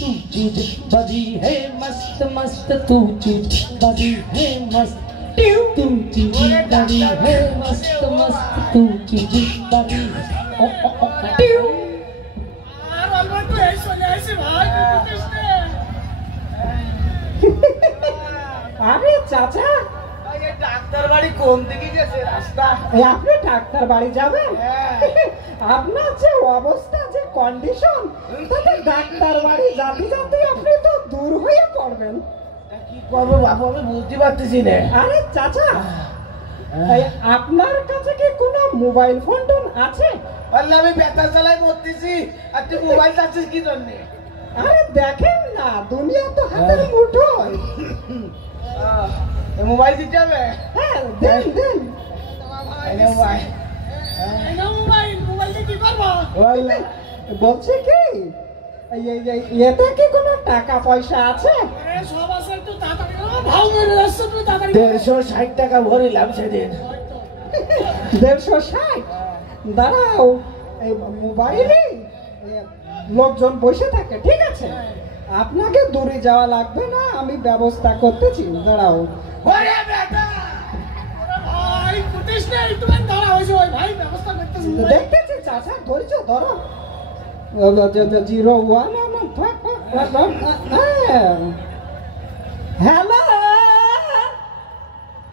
तू चीज बड़ी है मस्त मस्त तू चीज बड़ी है मस्त तू चीज बड़ी है मस्त मस्त तू चीज बड़ी अरे चाचा ডাক্তার বাড়ি কোন দিকে গেছে রাস্তা? আপনি ডাক্তার বাড়ি যাবেন? আপনার যে অবস্থা, যে কন্ডিশন, তাতে ডাক্তার বাড়ি যাতে যাতে আপনি তো দূর হয়ে পড়বেন। কি করবো বাবু, আমি বুঝতে পারতেছি না। আরে চাচা, আপনার কাছে কি কোনো মোবাইল ফোন টোন আছে? আল্লাহ, আমি বেতার চালাই মরতেছি আর তুই মোবাইল চাচ্ছিস কি জন্যে? আরে দেখেন না, দুনিয়া তো হাতের মুঠোয়। মোবাইল দিতে হবে? হ্যাঁ, দেন দেন। বলছে কি এতে কি কোনো টাকা পয়সা আছে? 150 টাকা ভরিলাম সেদিন। 150? দাঁড়াও, এই মোবাইলে লোকজন বসে থাকে, ঠিক আছে? আপনাকে দূরে যাওয়া লাগবে না, আমি ব্যবস্থা করতেছি, দাঁড়াও। দেখতেছি চাচা, ধৈর্য ধরো। 01 হ্যালো,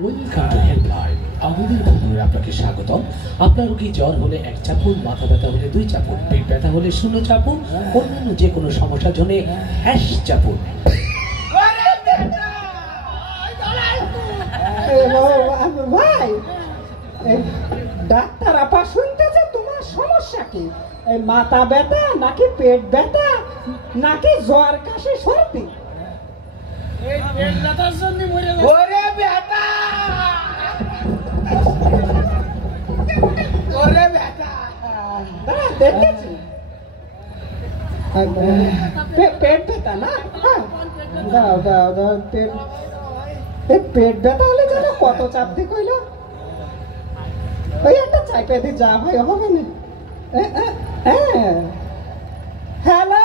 ওয়েলকাম টু হেল্পলাইন। আমাদের বন্ধুরা আপনাকে স্বাগতম। আপনার রোগী জ্বর হলে 1 চাপুন, মাথা ব্যথা হলে 2 চাপুন, পেট ব্যথা হলে 0 চাপুন, অন্যান্য যে কোনো সমস্যার জন্য হ্যাশ চাপুন। ভাই, ডাক্তার আপা শুনতেছে তোমার সমস্যা কি? এই মাথা ব্যথা নাকি পেট ব্যথা নাকি জ্বর কাশি সর্দি? দেখেছি পেট ব্যথা না? দাও দাও দাও, পেট ব্যথা হলে জানো কত চাপ দি কইল? ওই একটা চাইপে দি যা ভাই, হবে না? হ্যালো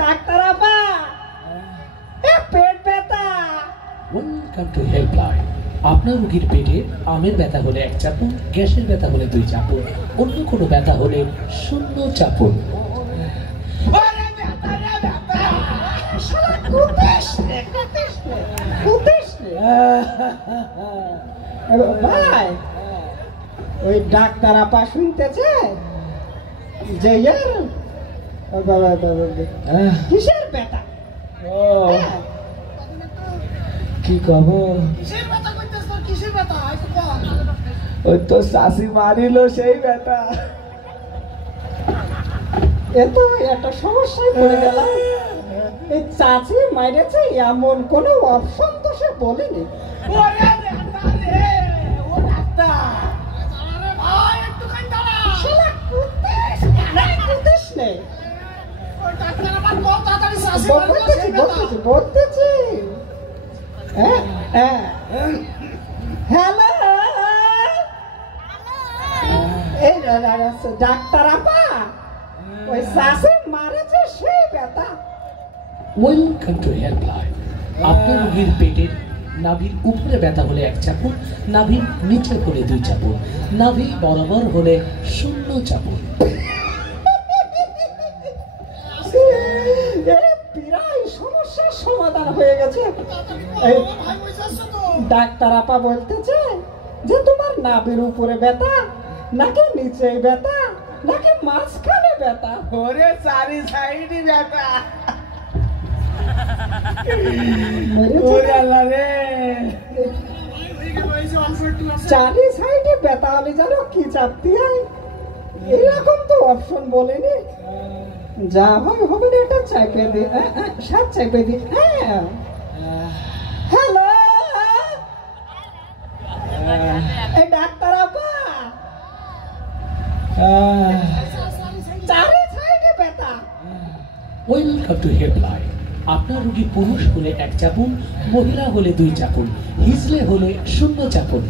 ডাক্তার আপা, পেট ব্যথা। Welcome to helpline. আপনার রোগীর পেটে আমের ব্যথা হলে 1 চাপুন, গ্যাসের ব্যথা হলে 2 চাপুন, অন্য কোনো ব্যথা হলে 0 চাপুন। ভাই, ওই ডাক্তার আপা শুনতেছে যে কিসের ব্যথা? কি কব, ওই তো শাশি মারিল সেই ব্যথা। এত একটা সমস্যায় পড়ে গেলাম। এই চাচি মাইরেছে এমন কোনো অপশন তো সে বলেনি। বলতেছি হ্যালো, এই ডাক্তার আপা, ওই শাশি মারেছে সেই ব্যথা। Welcome to helpline. আপনার রোগীর পেটের নাভির উপরে ব্যথা হলে 1 চাপুন, নাভির নিচে হলে 2 চাপুন, নাভি বরাবর হলে 0 চাপুন। সমস্যার সমাধান হয়ে গেছে। ডাক্তার আপা বলতেছে যে তোমার নাভির উপরে ব্যথা নাকি নিচে ব্যথা নাকি মাঝখানে ব্যথা? ওরে চারি সাইডই ব্যথা। চারি সাইডে ব্যথা হলে জানো কি চাপতে হয়? এরকম তো অপশন বলেনি। যা হয় হবে না, এটা চাইপে দি, সাত চাইপে দি। হ্যালো ডাক্তার আপা, চারি সাইডে ব্যথা। Welcome to helpline. আপনার রোগী পুরুষ হলে 1 চাপুন, মহিলা হলে 2 চাপুন, হিজলে হলে 0 চাপুন।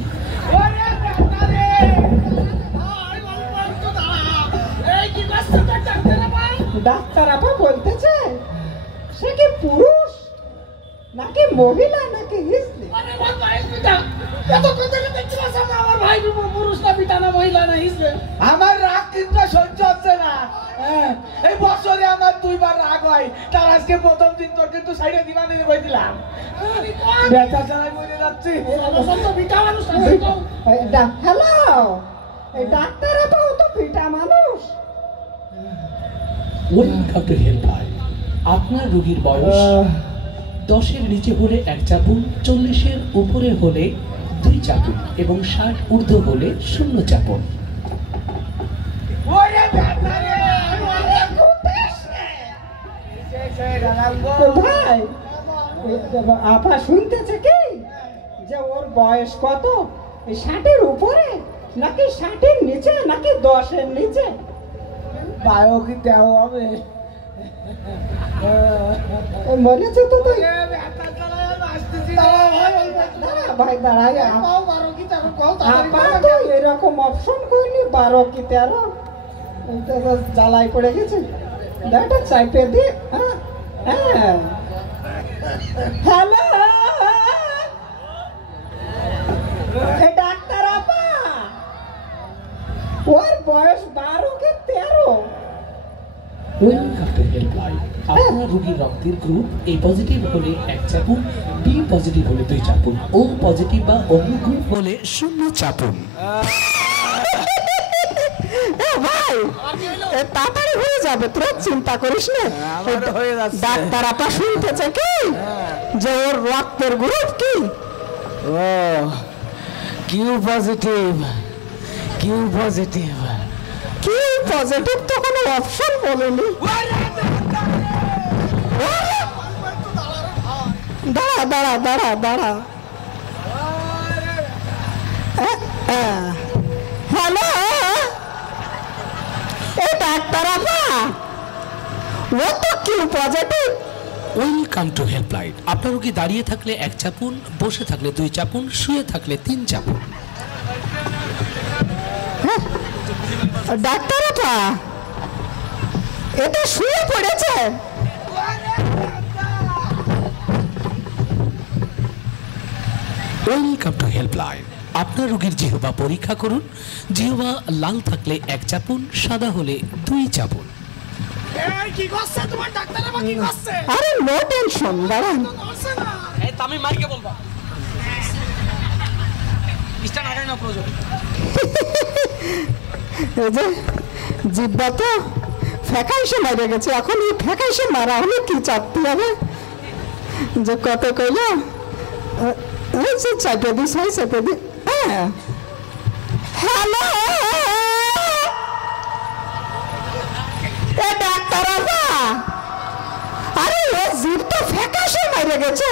এই কি কষ্ট ডাক্তার আপা? ডাক্তার আপা বলতেছে সে কি পুরুষ নাকি মহিলা নাকি হিজলি? আমার রাগ কিন্তু সহ্য হচ্ছে না। এই বছরে আমার 2 বার রাগ হয়, তার আজকে প্রথম দিন তোর কিন্তু সাইডে দিবানে বইছিলাম। ব্যথা চালাই বলে যাচ্ছি। হ্যালো, এই ডাক্তার আপা ও তো পিটা মানুষ। Welcome to helpline. আপনার রোগীর বয়স 10-এর নিচে হলে 1 চাপুন, 40-এর উপরে হলে 2 চাপুন এবং 60 ঊর্ধ্ব হলে 0 চাপুন। ওরে ব্যথা রে, ওরে কুটিস রে। ভাই আপা শুনতেছে কি যে ওর বয়স কত? 60-এর উপরে নাকি 60-এর নিচে নাকি 10-এর নিচে? বায়ো কি দেও হবে? মরেছে তো তুই। ব্যথা চালাই আমি আসতেছি। দাঁড়া ভাই দাঁড়াই। পাও বারো কি তখন কও আপা তো এরকম অপশন করিনি 12 কি 13। জ্বালাই পড়ে গেছে। দাঁড়াটা চাইপে দি। হ্যালো ডাক্তার আপা, ওর বয়স 12 কি 13। Welcome to helpline. আপনার রোগীর রক্তের গ্রুপ A পজিটিভ হলে 1 চাপুন, B পজিটিভ হলে 2 চাপুন, O পজিটিভ বা O গ্রুপ হলে 0 চাপুন। ভাই তাড়াতাড়ি হয়ে যাবে, তোরা চিন্তা করিস না। ডাক্তার আপা শুনতেছে কি যে ওর রক্তের গ্রুপ কি? O Q positive, Q positive. কি পজিটিভ তো কোনো অপশন বলেনি। দাঁড়া দাঁড়া দাঁড়া দাঁড়া। হ্যালো এই ডাক্তার আপা, ও তো Q positive. Welcome to helpline. আপনার রোগী দাঁড়িয়ে থাকলে 1 চাপুন, বসে থাকলে 2 চাপুন, শুয়ে থাকলে 3 চাপুন। ডাক্তার আপা এটা শুয়ে পড়েছে। Welcome to helpline. আপনার রোগীর জিহ্বা পরীক্ষা করুন। জিহ্বা লাল থাকলে 1 চাপুন, সাদা হলে 2 চাপুন। কি করছে তোমার ডাক্তার আবার কি করছে? আরে নো টেনশন, দাঁড়ান। এই তামি মাইকে বলবা। স্টান আগাই না প্রয়োজন। এই যে জিব্বা তো ফ্যাকাইশে মারা গেছে, এখন এই ফ্যাকাইশে মারা হলে কি চাপতে হবে? যে কত কইল চাপে দিস, হয় চাপে দি। হ্যালো এ ডাক্তার আপা, আরে ও জিভ তো ফ্যাকাইশে মারা গেছে।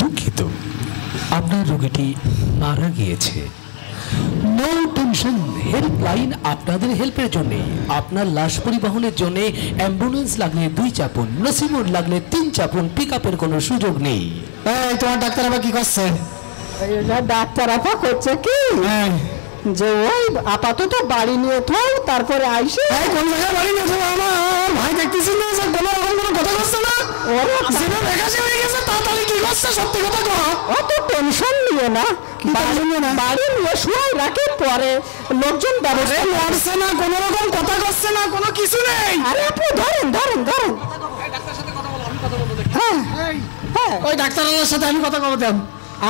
দুঃখিত, আপনার রোগীটি মারা গিয়েছে। নো টেনশন, হেল্পলাইন আপনাদের হেল্পের জন্য। আপনার লাশ পরিবহনের জন্য অ্যাম্বুলেন্স লাগলে 2 চাপুন, নসিমুর লাগলে 3 চাপুন, পিক আপের কোনো সুযোগ নেই। তোমার ডাক্তার আবার কি করছে? ডাক্তার আপা করছে কি যে ওই আপাতত বাড়ি নিয়ে থাও, তারপরে আইসে। কোন জায়গায় বাড়ি নিয়ে থাও? আমার ভাই দেখতেছি না যে কোনো রকম কোনো কথা করছে না। ওরে জিভে ফ্যাকাশে হয়ে গেছে, তাড়াতাড়ি কি করছে সত্যি কথা কও। অত টেনশন নিয়ে না, বাড়ি নিয়ে শুয়ে রাখে, পরে লোকজন ব্যবস্থা লড়ছে না, কোনো রকম কথা করছে না, কোনো কিছু নেই। আরে আপনি ধরেন ধরেন ধরেন। হ্যাঁ হ্যাঁ ওই ডাক্তারের সাথে আমি কথা বলতে দেন।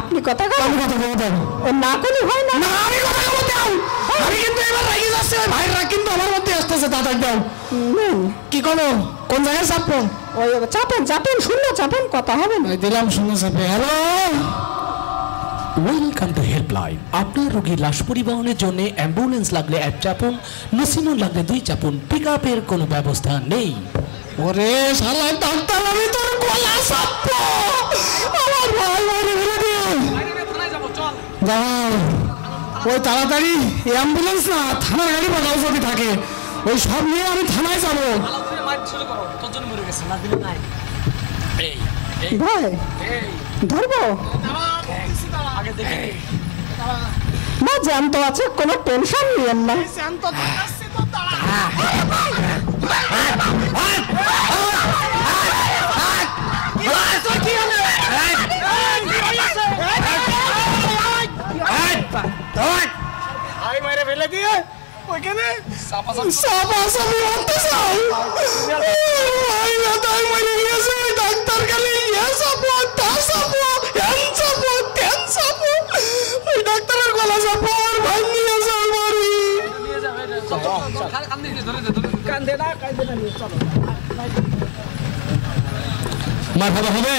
আপনি কথা আমি কথা বলতে দেন না করলে হয় না। না, আমি কথা বলতে দেন। আমি কিন্তু এবার রাগি যাচ্ছে, ভাই রাগ কিন্তু আমার মধ্যে আসতেছে। তাড়াতাড়ি দাও। কি করো? কোন জায়গায় চাপবো? ওই চাপেন চাপেন, শূন্য চাপেন, কথা হবে না। দিলাম শূন্য চাপে। Hello welcome to helpline. আপনার রোগীর লাশ পরিবহনের জন্য অ্যাম্বুলেন্স লাগলে 1 চাপুন, নসিমুর লাগলে 2 চাপুন, পিক আপের কোনো ব্যবস্থা নেই। ওরে শালা ডাক্তার, আমি তোর গলা চাপবো। আমার ভাই মারি ফেলে দিও। দাঁড়াও, ওই তাড়াতাড়ি অ্যাম্বুলেন্স না থানার গাড়ি পাঠাও যদি থাকে। ওই সব নিয়ে আমি থানায় যাবো। ভাই ধরবো না, জ্যান্ত আছে, কোনো টেনশন নিয়েন না। মাইরে ফেলে দিয়ে ওইখানে ডাক্তার খালি ওই ডাক্তারের গলা চাপো আর ভাই নিয়ে যাও কান্দে না চলো মার হবে